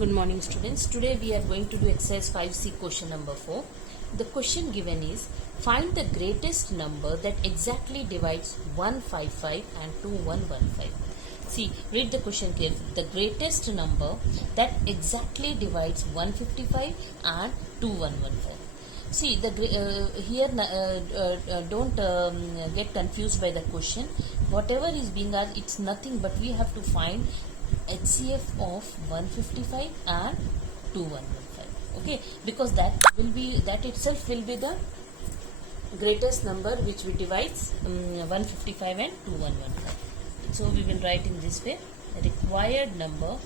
Good morning students. Today we are going to do exercise 5C question number 4. The question given is find the greatest number that exactly divides 155 and 2115. See, read the question carefully. The greatest number that exactly divides 155 and 2115. See, don't get confused by the question. Whatever is being asked, it's nothing but we have to find HCF of 155 and 2115. Okay, because that itself will be the greatest number which we divides 155 and 2115. So we will write in this way: required number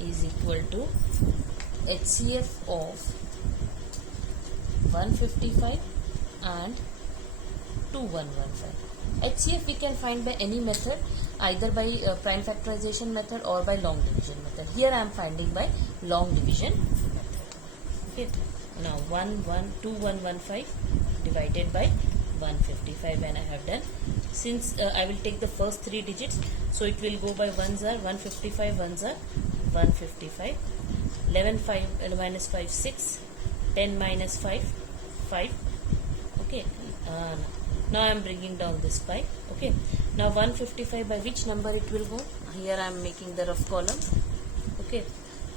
is equal to HCF of 155 and 2115. HCF we can find by any method, either by prime factorization method or by long division method. Here I am finding by long division method. Okay. Now 2115 divided by 155 when I have done. Since I will take the first three digits, so it will go by 1s are 155, 1s are 155, 11 5 minus 5 6, 10 minus 5 5. Okay. Now I am bringing down this 5. Okay. Now 155 by which number it will go? Here I am making the rough column. Okay.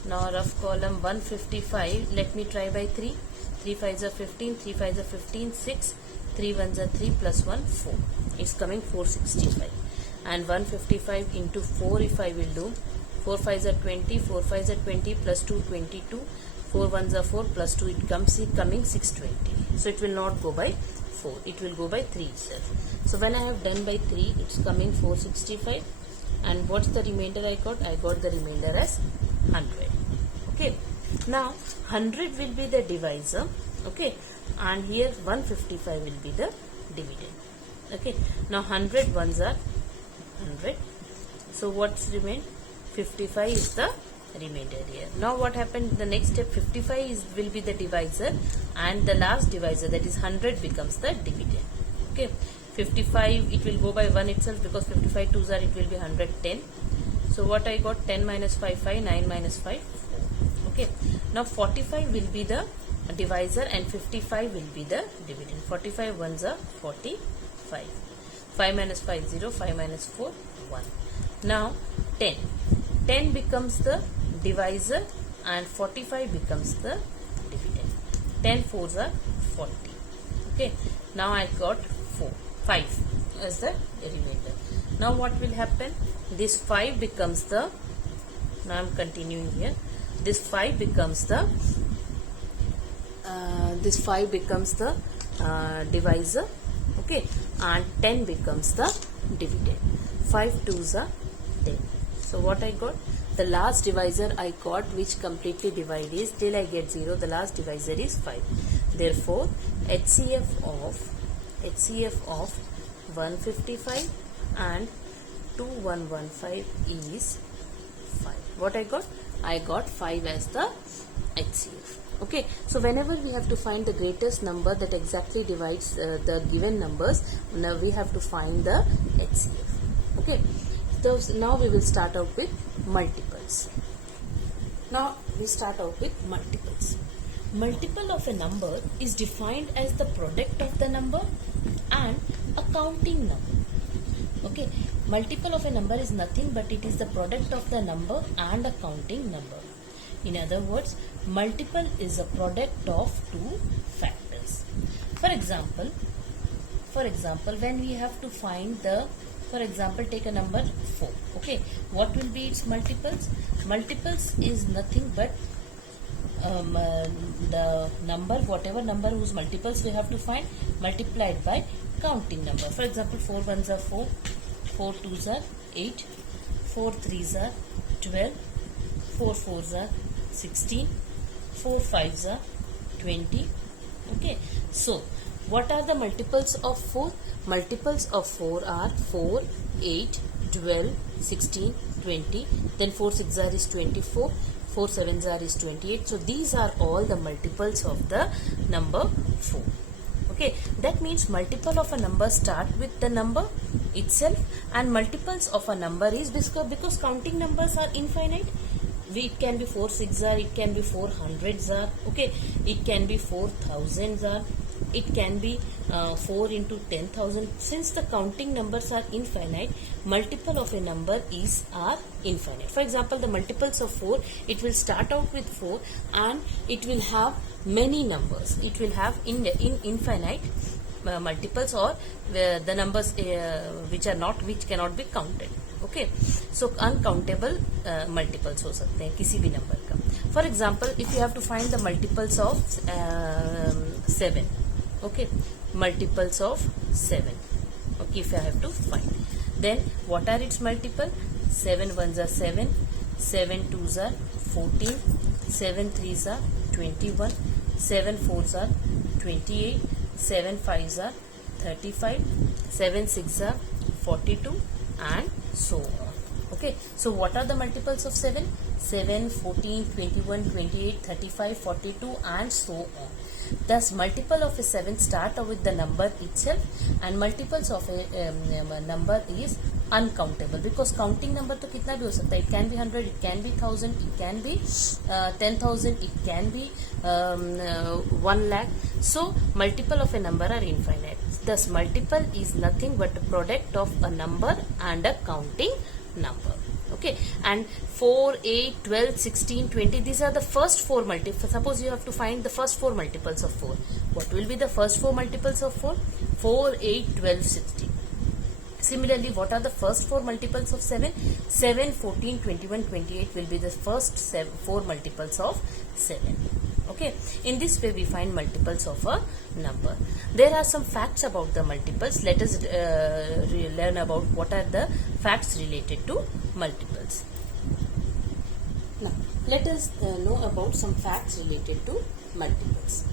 Now rough column 155. Let me try by 3. 3 5s are 15. 3 5s are 15. 6. 3 1s are 3 plus 1 4. It's coming 465. And 155 into 4 if I will do. 4 5s are 20. 4 5s are 20 plus 2 22. 4 1s are 4 plus 2 it comes coming 620. So it will not go by 4, it will go by 3 itself. So when I have done by 3, it's coming 465. And what's the remainder I got? I got the remainder as 100. Okay. Now 100 will be the divisor. Okay. And here 155 will be the dividend. Okay. Now 100 ones are 100. So what's remained? 55 is the remainder here. Now what happened? The next step, 55 will be the divisor, and the last divisor, that is 100, becomes the dividend. Okay, 55 it will go by 1 itself, because 55 twos are, it will be 110. So what I got? 10 minus 5 5, 9 minus 5 4. Okay, now 45 will be the divisor and 55 will be the dividend. 45 ones are 45. 5 minus 5 0, 5 minus 4 1. Now 10 becomes the divisor and 45 becomes the dividend. 10 fours are 40. Okay, now I got 5 as the remainder. Now what will happen? This 5 becomes the, now I am continuing here, this 5 becomes the divisor. Okay, and 10 becomes the dividend. 5 twos are 10. So what I got? The last divisor I got, which completely divide, is till I get 0. The last divisor is 5. Therefore, HCF of 155 and 2115 is 5. What I got? I got 5 as the HCF. Okay. So whenever we have to find the greatest number that exactly divides the given numbers, now we have to find the HCF. Okay. So now we will start out with multiples. Multiple of a number is defined as the product of the number and a counting number. Okay, multiple of a number is nothing but it is the product of the number and a counting number. In other words, multiple is a product of two factors. For example, when we have to find the, for example, take a number 4. Okay, what will be its multiples? Multiples is nothing but the number, whatever number whose multiples we have to find, multiplied by counting number. For example, 4 ones are 4, 4 twos are 8, 4 threes are 12, 4 fours are 16, 4 fives are 20. Okay, so what are the multiples of 4? Multiples of 4 are 4, 8, 12, 16, 20. Then 4 6 are is 24. 4 7 are is 28. So these are all the multiples of the number 4. Okay, that means multiple of a number start with the number itself, and multiples of a number is because counting numbers are infinite. It can be 4 6s are, it can be 4 hundreds are, okay, it can be 4 thousands are, it can be 4 into 10,000. Since the counting numbers are infinite, multiple of a number are infinite. For example, the multiples of 4, it will start out with 4 and it will have many numbers. It will have in infinite multiples, or the numbers which cannot be counted. Okay, so uncountable multiples हो सकते हैं किसी भी number का. For example, if you have to find the multiples of 7, okay, multiples of 7, okay, if I have to find, then what are its multiple? 7 ones are 7, 7 twos are 14, 7 threes are 21, 7 fours are 28, 7 fives are 35, 7 sixes are 42, and so on. Okay, so what are the multiples of 7? 7, 14, 21, 28, 35, 42, and so on. Thus, multiple of a 7 start with the number itself, and multiples of a number is uncountable, because counting number तो कितना भी हो सकता है. It can be 100, it can be 1000, it can be 10,000, it can be 1 lakh. So multiple of a number are infinite. Thus multiple is nothing but a product of a number and a counting number. Okay, and 4, 8, 12, 16, 20, these are the first 4 multiples. Suppose you have to find the first 4 multiples of 4. What will be the first 4 multiples of 4? 4, 8, 12, 16. Similarly, what are the first 4 multiples of 7? 7, 14, 21, 28 will be the first 4 multiples of 7. Okay, in this way we find multiples of a number. There are some facts about the multiples. Let us learn about what are the facts related to multiples. Now, let us know about some facts related to multiples.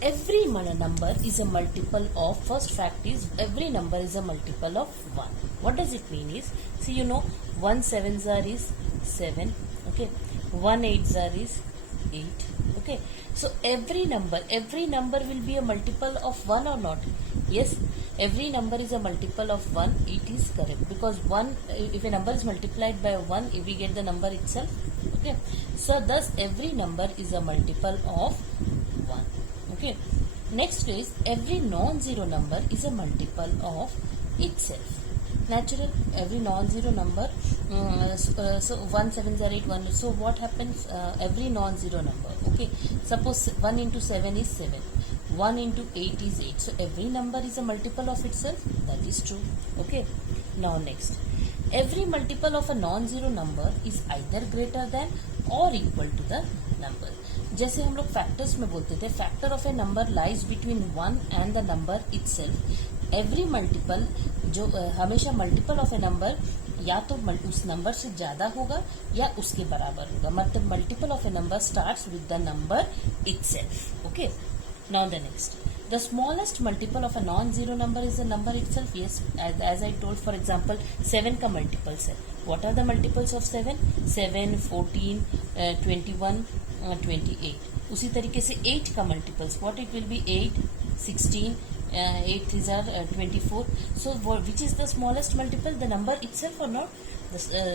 Every number is a multiple of, first fact is, every number is a multiple of 1. What does it mean is, see, you know, 1 7s are is 7, okay, 1 8s are is 8, okay. So every number will be a multiple of 1 or not? Yes, every number is a multiple of 1. It is correct, because 1, if a number is multiplied by 1, if we get the number itself, okay. So thus every number is a multiple of 1. Okay. Next is, every non-zero number is a multiple of itself. Natural, every non-zero number. So 1 7s are 8, 1. So what happens? Every non-zero number. Okay. Suppose 1 into 7 is 7. 1 into 8 is 8. So every number is a multiple of itself. That is true. Okay. Now next. Every multiple of a non-zero number is either greater than or equal to the number. जैसे हम लोग factors में बोलते थे, factor of A number lies between 1 and the number itself. Every multiple जो हमेशा multiple of A number या तो उस नंबर से ज्यादा होगा या उसके बराबर होगा. मतलब multiple of A number starts with the number itself. Okay, now the next. The smallest multiple of a non-zero number is the number itself. Yes, as I told, for example, 7 का multiples है. What are the multiples of 7? 7, 14, 21, 28. उसी तरीके से 8 का multiples. What it will be? 8, 16, 8 these are 24. So which is the smallest multiple? The number itself or not?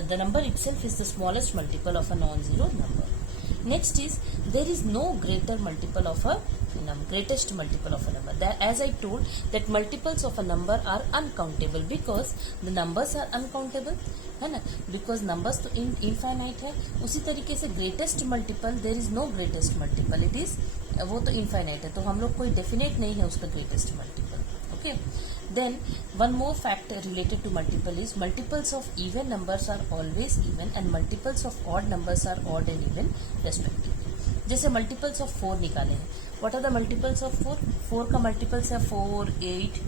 The number itself is the smallest multiple of a non-zero number. Next is, there is no greater multiple of a greatest multiple of a number. That, as I told, that multiples of a number are uncountable because the numbers are uncountable, है ना, because numbers तो infinite है. उसी तरीके से greatest multiple, there is no greatest multiple, it is वो तो infinite है, तो हम लोग कोई definite नहीं है उसका greatest multiple. Okay, then one more fact related to multiple is, multiples of even numbers are always even and multiples of odd numbers are odd and even respectively. जैसे multiples of 4 निकाले हैं. What are the multiples of 4? 4 का multiples है 4, 8,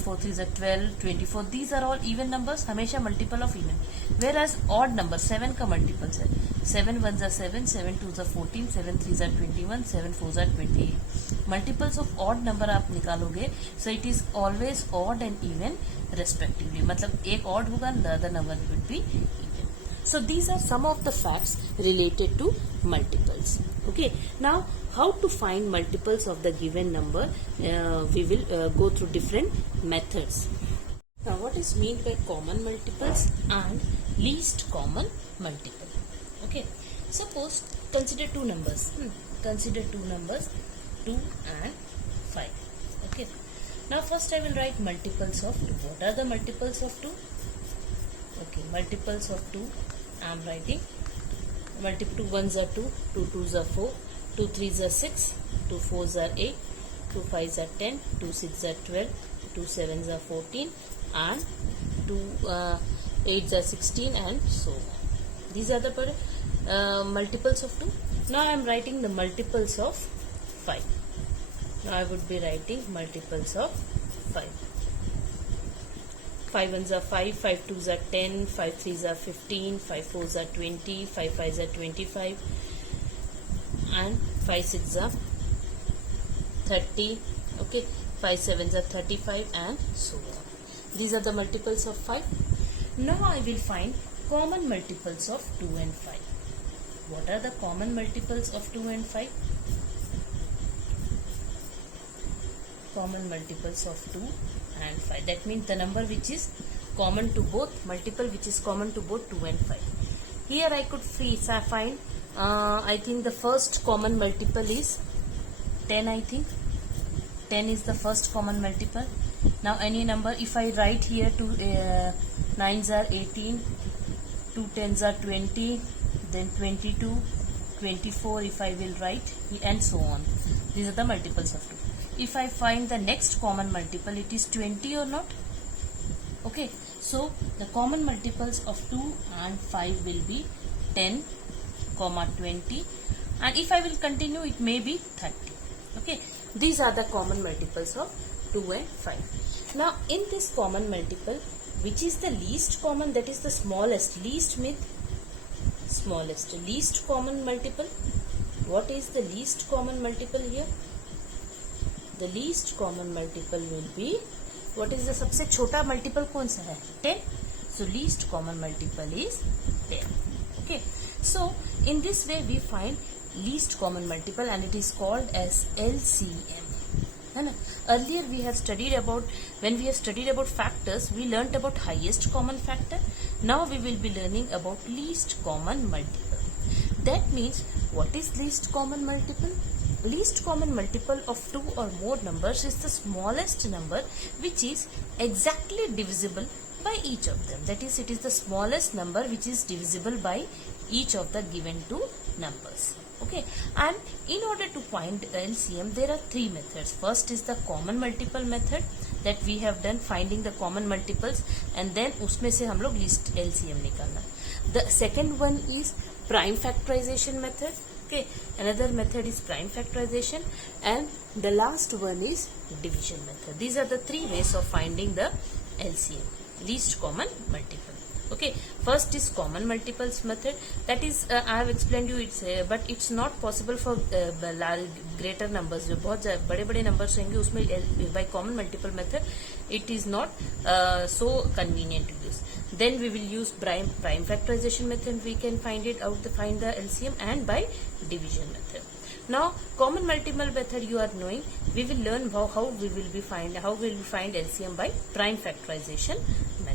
4 3s are 12, 24. These are all even numbers, हमेशा multiple of even. Whereas odd number 7 का multiples है 7 1s are 7, 7 2s are 14, 7 3s are 21, 7 4s are 28. Multiples of odd number आप निकालोगे, so it is always odd and even respectively. मतलब एक odd होगा, the other number will be even. So these are some of the facts related to multiples. Okay, now how to find multiples of the given number? We will go through different methods. Now what is meant by common multiples and least common multiple? Okay, suppose consider two numbers. Consider two numbers 2 and 5. Okay, now first I will write multiples of 2. What are the multiples of 2? Okay, multiples of 2 I am writing. Multiple 2 ones are 2, 2 twos are 4, 2 threes are 6, 2 fours are 8, 2 fives are 10, 2 sixes are 12, 2 sevens are 14, and 2 eights are 16, and so on. These are the multiples of 2. Now I am writing the multiples of 5. Now I would be writing multiples of 5. 5 ones are 5, 5 twos are 10, 5 threes are 15, 5 fours are 20, 5 fives are 25, and 5 sixes are 30. Okay, 5 sevens are 35, and so on. These are the multiples of 5. Now I will find common multiples of 2 and 5. What are the common multiples of 2 and 5? Common multiples of 2 and 5. That means the number which is common to both, multiple which is common to both 2 and 5. Here I could find, I think the first common multiple is 10, I think. 10 is the first common multiple. Now any number, if I write here 2 9s are 18, 2 10s are 20, then 22, 24 if I will write, and so on. These are the multiples of 2. If I find the next common multiple, it is 20 or not? Okay, so the common multiples of 2 and 5 will be 10, 20, and if I will continue, it may be 30. Okay, these are the common multiples of 2 and 5. Now in this common multiple, which is the least common, that is the smallest, least common multiple. What is the least common multiple here? The least common multiple will be, what is the सबसे छोटा multiple कौन सा है? 10. So least common multiple is 10. Okay. So in this way we find least common multiple, and it is called as LCM. Earlier we have studied about, when we have studied about factors, we learnt about highest common factor. Now we will be learning about least common multiple. That means, what is least common multiple? Least common multiple of 2 or more numbers is the smallest number which is exactly divisible by each of them. That is, it is the smallest number which is divisible by each of the given two numbers. Okay, and in order to find LCM, there are 3 methods. First is the common multiple method that we have done, finding the common multiples, and then उसमें से हम लोग least LCM निकालना. The second one is prime factorization method. Okay, another method is prime factorization, and the last one is division method. These are the 3 ways of finding the LCM, least common multiple. Okay, first is common multiples method. That is, I have explained you, it's but it's not possible for greater numbers. जो बहुत बड़े numbers होंगे उसमें by common multiple method it is not so convenient to use. Then we will use prime factorization method. We can find the LCM, and by division method. Now common multiple method you are knowing. We will learn how we will find LCM by prime factorization method.